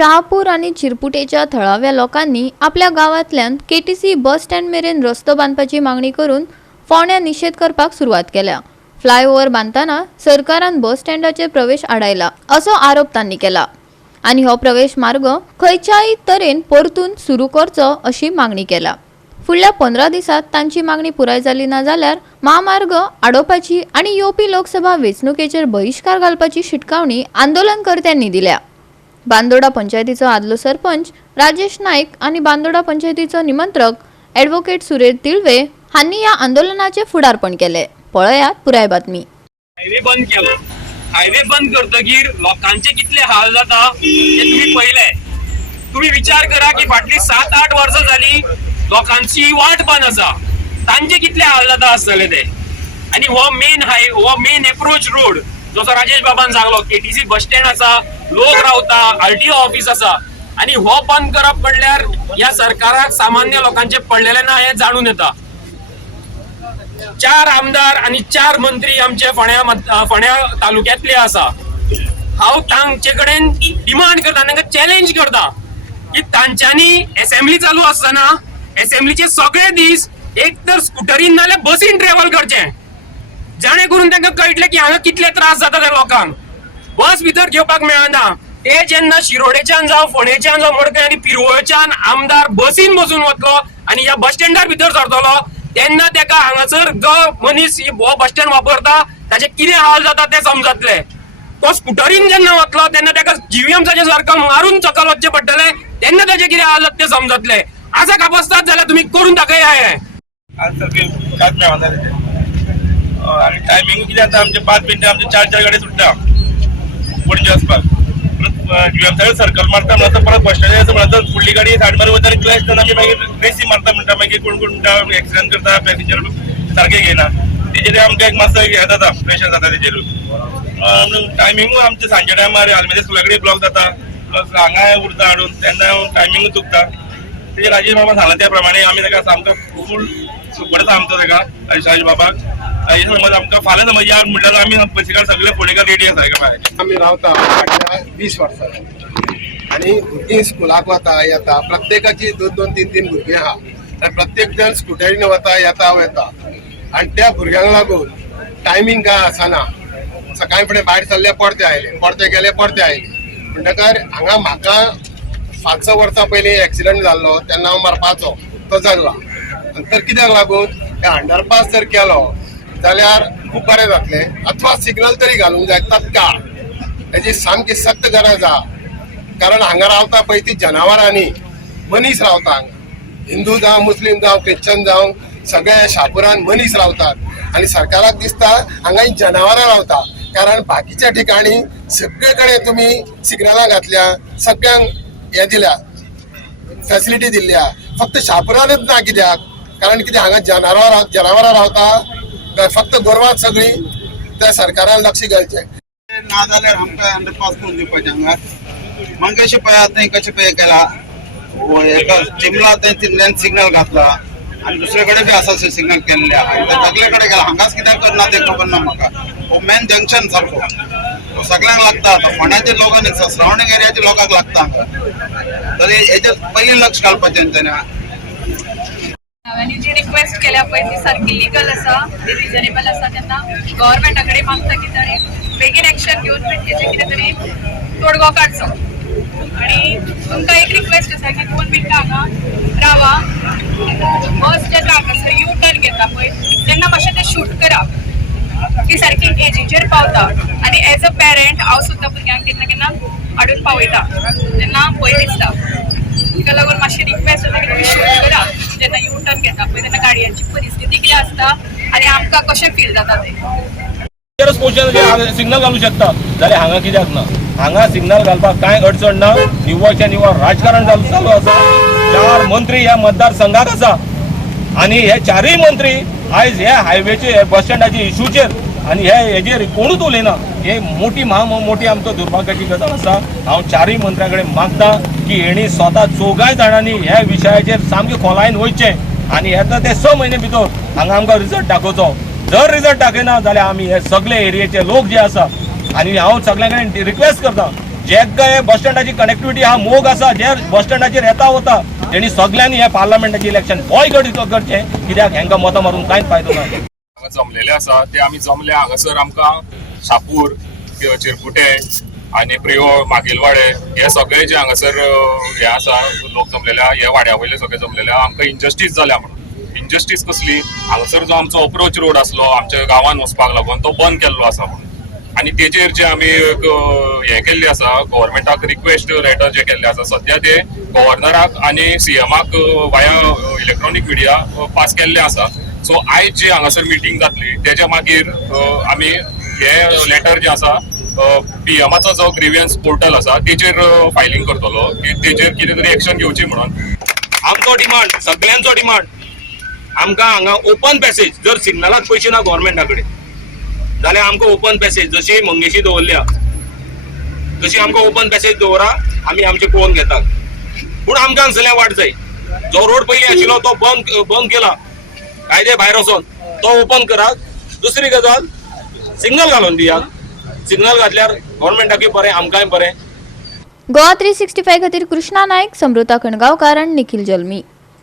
शहापूर आणि चिरपुटेच्या थळाव्या लोकांनी आपल्या गावातल्यान केटीसी बस स्टँड मेरेन रस्तो बांधपाची मागणी करून फोंड्या निषेध करपाक सुरवात केल्या। फ्लायओव्हर बांधताना सरकारान बस स्टँडाचे प्रवेश आडायला असो आरोप तांणी केला आणि हो प्रवेश मार्ग खंयच्याय तरेन परतून सुरू करचो अशी मागणी केला। फुडल्या 15 दिसात तांची मागणी पुराय जाली ना जाल्यार महामार्ग आडोवपाची आणि येवपी लोकसभा वेंचणुकेचेर बहिष्कार घालपाची शिटकावणी आंदोलनकर्त्यांनी दिल्या। बांदोडा पंचायतीचो आदलो सरपंच राजेश नाईक आणि बांदोडा पंचायतीचो निमंत्रक ॲडव्होकेट सुरेश तिळवे हांनी या आंदोलनाचे फुडारपण केले। पळयात पुराय बातमी। हायवे बंद केलो। हायवे बंद करतकीर लोकांचे कितले हाल जाता हे तुम्ही पहिले। तुम्ही विचार करा की फाटली 7-8 वर्सां जाली लोकांची वाट बंद आसा, तांचे कितले हाल जाता आसतले ते। आणि हो मेन अप्रोच रोड जसो राजेश बाबान सांगलो, केटीसी बस स्टँड आसा, लोक रावता, आरटीओ ऑफिस आसा आणि हो बंद करप म्हणल्यार या सरकाराक सामान्य लोकांचे पडलेले ना हे जाणून येता। 4 आमदार आणि 4 मंत्री आमचे फोंड्या तालुक्यातले आसा। हांव तांचे कडेन डिमांड करता, तांकां चॅलेंज करता की तांच्यांनी असेंब्ली चालू आसतना असेंब्लीचे सगळे दीस एक तर स्कूटरीन नाल्यार बसीन ट्रॅव्हल करचें, जाणे करून तांकां कळटलें की हांगा कितले त्रास जाता त्या लोकांक। बस भितर घेवपाक मेळना। ते जेन्ना शिरोडेच्यान जावं, फोंडेच्यान जावं, मडकय आनी पिरवळच्यान आमदार बसीन बसून वतलो आनी ह्या बस स्टँडार भितर सरतलो तेन्ना तेका हांगासर जो मनीस हो बस स्टँड वापरता ताचे कितें हाल जाता ते समजतले। तो स्कूटरीन जेन्ना वतलो तेन्ना तेका जीव्हीएमसाच्या सारको मारून सकयल वचचें पडटलें, तेन्ना ताचे कितें हाल जाता ते समजतले। आसा कापसतात जाल्यार तुमी करून दाखया हे। आणि टायमिंग किती आता आमचे 5 मिनिटं आमचे 4 गाडी सुटता पणजे वचपाक। परत जीएमसाचे सर्कल मारता म्हणटा परत बस स्टँड यायचं म्हणटा फुडली गाडी सायड मारून वता आनी क्लॅश जावन आमी मागीर रेसी मारता म्हणटा मागीर कोण म्हणटा एक्सिडेंट करता, पॅसेंजर सारके घेयना, तेजेर आमकां एक मातसो हे जाता, प्रेशर जाता तेजेर। टायमिंग आमचे सांजे टायमार आल्मेदा स्कुला कडेन ब्लॉक जाता, प्लस हांगा उरता हाडून तेन्ना टायमिंग चुकता। तेजेर राजेश बाबा सांगला त्या प्रमाणे आमी ताका सामको फूल सपोर्ट आसा आमचो ताका राजेश बाबाक। समज आमकां फाल्यां समज या म्हणल्यार आमी बसीकार सगळे फोंडेकार रेडी आसा एका फाल्यां। आमी रावता फाटल्या 20 वर्सां आनी भुरगीं स्कुलाक वता येता, प्रत्येकाची 2-2, 3-3 भुरगीं आहा आनी प्रत्येक जण स्कुटरीन वता येता आनी त्या भुरग्यांक लागून टायमींग काय आसना। सकाळी फुडें भायर सरले परते आयले, परते गेले परते आयले म्हणटकर हांगा म्हाका 5-6 वर्सां पयलीं एक्सिडंट जाल्लो तेन्ना हांव मारपाचो तो जाल्ला। तर कित्याक लागून हे अंडरपास जर केलो जाल्यार खूब बरें जातलें, अथवा सिग्नल तरी घालूंक जाय तत्काळ। हेची सामकी सक्त गरज आहा, कारण हांगा रावता पळय ती जनावरांनी मनीस रावता हांगा। हिंदू जावं, मुस्लीम जावं, ख्रिश्चन जावं, सगळ्या शापुरान मनीस रावतात आनी सरकाराक दिसता हांगा जनावरां रावता, कारण बाकीच्या ठिकाणी सगळे कडेन तुमी सिग्नलां घातल्या, सगळ्यांक हे दिल्या, फॅसिलिटी दिल्ल्या, फक्त शापुरानच ना। कित्याक? कारण कितें हांगा जनावरां रावता, फक्त गोरवां सगळी त्या सरकारान लक्ष घालचें ना जाल्यार आमकां अंडरपास करून दिवपाचें। हांगा मंगेशे पळयात थंय कशें पळय केला, एका चिमला थंय सिग्नल घातला आनी दुसरे कडेन बी आसा सिग्नल केल्ले आहा, सगळे कडेन गेला। हांगाच कित्याक करना तें खबर ना म्हाका। हो मेन जंक्शन सारको तो सगळ्यांक लागता, आतां फोंड्याच्या लोकांक सरावंडींग एरियाच्या लोकांक लागता हांगा, तर हेजेर पयलीं लक्ष घालपाचें तेणें। हांवें जी रिक्वेस्ट केल्या पळय ती सारकी लिगल आसा, ती रिजनेबल आसा, तेन्ना गव्हर्मेंटा कडेन मागता की ताणें बेगीन एक्शन घेवन हेजेर कितें तरी तोडगो काडचो। आनी तुमकां एक रिक्वेस्ट आसा की 2 मिनटां हांगा रावा, बस जे हांगासर यू टर्न घेता पळय तेन्ना मातशें तें शूट करप, ती सारकी एजीचेर पावता। आनी एज अ पेरंट हांव सुद्दां भुरग्यांक केन्ना केन्ना हाडून पावयता तेन्ना भंय दिसता। ताका लागून मातशी रिक्वेस्ट आसा की तुमी शूट करा जेन्ना यू टर्न घेता पळय तेन्ना गाडयांची परिस्थिती कितें आसता आनी आमकां कशें फील जाता तें। सिग्नल घालू शकता जाल्यार हांगा कित्याक ना? हांगा सिग्नल घालपाक कांय अडचण ना। निव्वळच्या निव्वळ राजकारण चालू आसा। 4 मंत्री ह्या मतदारसंघात आसा आनी हे 4य मंत्री आयज ह्या हायवेचे बस स्टँडाच्या इश्यूचेर आनी हेजेर कोणूच उलयना। हे मोठी आमचो दुर्भाग्याची गजाल आसा। हांव 4य मंत्र्यां कडेन मागता की हेणी स्वता 4गाय जाणांनी ह्या विशयाचेर सामकें खोलायेन वयचें आनी येता ते 6 म्हयने भितर हांगा आमकां रिजल्ट दाखोवचो। जर रिजल्ट दाखयना जाल्यार आमी हे सगळे एरियेचे लोक जे आसा आनी हांव सगळ्यां कडेन रिक्वेस्ट करता जे काय बस स्टँडाची कनेक्टिव्हिटी हा मोग आसा, जे बस स्टँडाचेर येता वता तेणी सगळ्यांनी हे पार्लमेंटाचे इलेक्शन बॉयकॉट करचें, कित्याक हेंकां मतां मारून कांयच फायदो ना. हांगा जमलेले आसा ते आमी जमले हांगासर आमकां शापूर, चिरकुटे आनी प्रियो, मागीलवाडे हे सगळे जे हांगासर हे आसा लोक जमलेले हे वाड्या वयले सगळे जमलेले आमकां इनजस्टीस जाल्या म्हणून. इनजस्टीस कसली, हांगासर जो आमचो अप्रोच रोड आसलो आमच्या गांवांत वचपाक लागून तो बंद केल्लो आसा म्हणून. आनी तेजेर जे आमी हे केल्ली आसा, गव्हर्मेंटाक रिक्वेस्ट लेटर जे केल्ले आसा सध्या ते गव्हर्नराक आनी सीएमाक वाया इलेक्ट्रॉनिक मिडिया पास केल्ले आसा. सो आयज जी हांगासर मिटींग जातली तेच्या मागीर आमी हे लेटर जे आसा पीएमाचो जो ग्रीवियन्स पोर्टल आसा तेजेर फायलिंग करतलो की तेजेर कितें तरी एक्शन घेवची म्हणून. आमचो डिमांड, सगळ्यांचो डिमांड, आमकां हांगा ओपन पॅसेज, जर सिग्नलाक पयशे ना गव्हर्मेंटा कडेन जाल्यार आमकां ओपन पॅसेज जशी मंगेशी दवरल्या तशी आमकां ओपन पॅसेज दवरा, आमी आमचे पळोवन घेतात. पूण आमकां हांगसरल्या वाट जाय. जो रोड पयलीं आशिल्लो तो बंद केला कायदे भायर वचोन, तो ओपन करात. दुसरी गजाल सिग्नल घालून दियात. सिग्नल घातल्यार गव्हर्मेंटाकूय बरें, आमकांय बरें. गोवा 365 खातीर कृष्णा नायक, समृता कणगावकार आनी निखिल जल्मी.